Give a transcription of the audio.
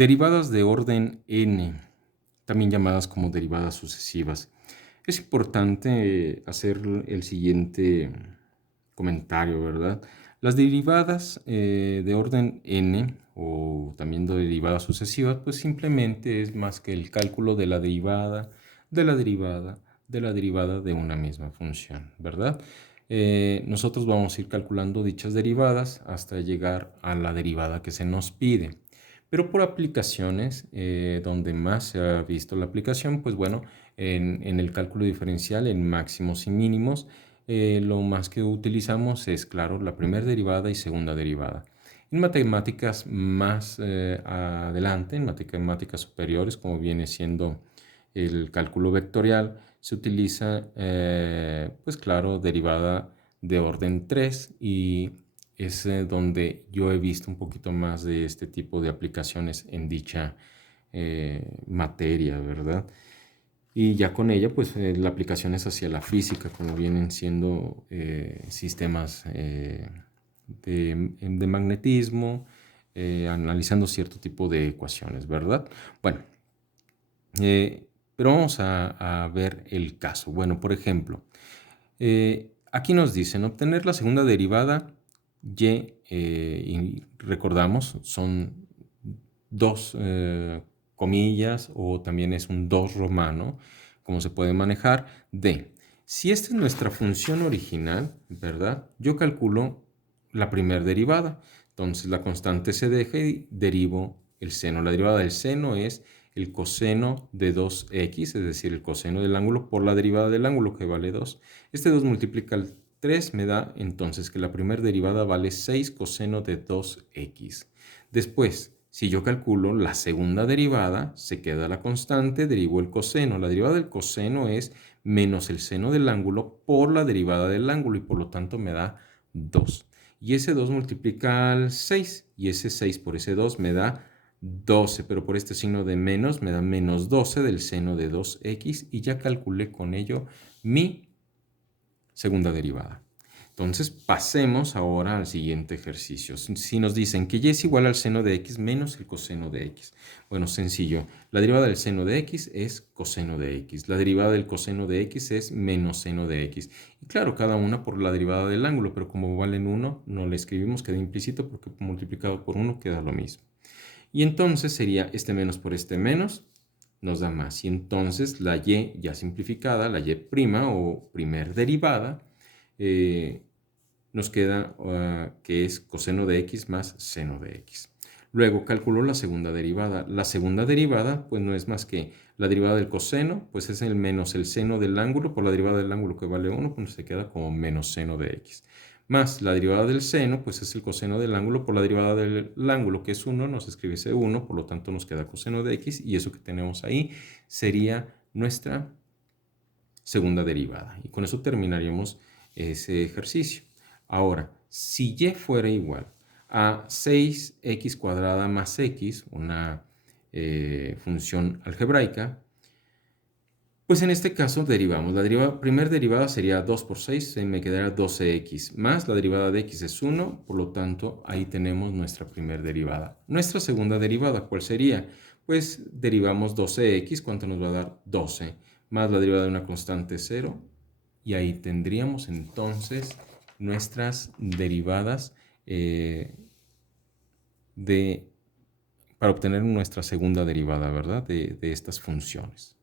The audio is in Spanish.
Derivadas de orden n, también llamadas como derivadas sucesivas. Es importante hacer el siguiente comentario, ¿verdad? Las derivadas de orden n o también de derivadas sucesivas, pues simplemente es más que el cálculo de la derivada, de la derivada, de la derivada de una misma función, ¿verdad? Nosotros vamos a ir calculando dichas derivadas hasta llegar a la derivada que se nos pide. Pero por aplicaciones, donde más se ha visto la aplicación, pues bueno, en el cálculo diferencial, en máximos y mínimos, lo más que utilizamos es, claro, la primera derivada y segunda derivada. En matemáticas más adelante, en matemáticas superiores, como viene siendo el cálculo vectorial, se utiliza, pues claro, derivada de orden 3 y es donde yo he visto un poquito más de este tipo de aplicaciones en dicha materia, ¿verdad? Y ya con ella, pues la aplicación es hacia la física, como vienen siendo sistemas de magnetismo, analizando cierto tipo de ecuaciones, ¿verdad? Bueno, pero vamos a ver el caso. Bueno, por ejemplo, aquí nos dicen obtener la segunda derivada y, y recordamos, son dos comillas o también es un 2 romano, como se puede manejar, de. Si esta es nuestra función original, ¿verdad? Yo calculo la primera derivada. Entonces la constante se deja y derivo el seno. La derivada del seno es el coseno de 2x, es decir, el coseno del ángulo por la derivada del ángulo, que vale 2. Este 2 multiplica el 3 me da entonces que la primera derivada vale 6 coseno de 2x. Después, si yo calculo la segunda derivada, se queda la constante, derivo el coseno. La derivada del coseno es menos el seno del ángulo por la derivada del ángulo y por lo tanto me da 2. Y ese 2 multiplica al 6 y ese 6 por ese 2 me da 12, pero por este signo de menos me da menos 12 del seno de 2x y ya calculé con ello mi segunda derivada. Entonces pasemos ahora al siguiente ejercicio. Si nos dicen que y es igual al seno de x menos el coseno de x. Bueno, sencillo. La derivada del seno de x es coseno de x. La derivada del coseno de x es menos seno de x. Y claro, cada una por la derivada del ángulo, pero como valen 1, no le escribimos, queda implícito porque multiplicado por 1 queda lo mismo. Y entonces sería este menos por este menos, nos da más. Y entonces la y ya simplificada, la y' o primer derivada, nos queda que es coseno de x más seno de x. Luego calculo la segunda derivada. La segunda derivada pues no es más que la derivada del coseno, pues es el menos el seno del ángulo por la derivada del ángulo que vale 1, pues se queda como menos seno de x. Más la derivada del seno, pues es el coseno del ángulo por la derivada del ángulo que es 1, nos escribe ese 1, por lo tanto nos queda coseno de x y eso que tenemos ahí sería nuestra segunda derivada. Y con eso terminaríamos ese ejercicio. Ahora, si y fuera igual a 6x cuadrada más x, una función algebraica, pues en este caso derivamos. La primera derivada sería 2 por 6, me quedará 12x, más la derivada de x es 1, por lo tanto ahí tenemos nuestra primera derivada. Nuestra segunda derivada, ¿cuál sería? Pues derivamos 12x, ¿cuánto nos va a dar? 12, más la derivada de una constante 0, y ahí tendríamos entonces nuestras derivadas para obtener nuestra segunda derivada, ¿verdad? De estas funciones.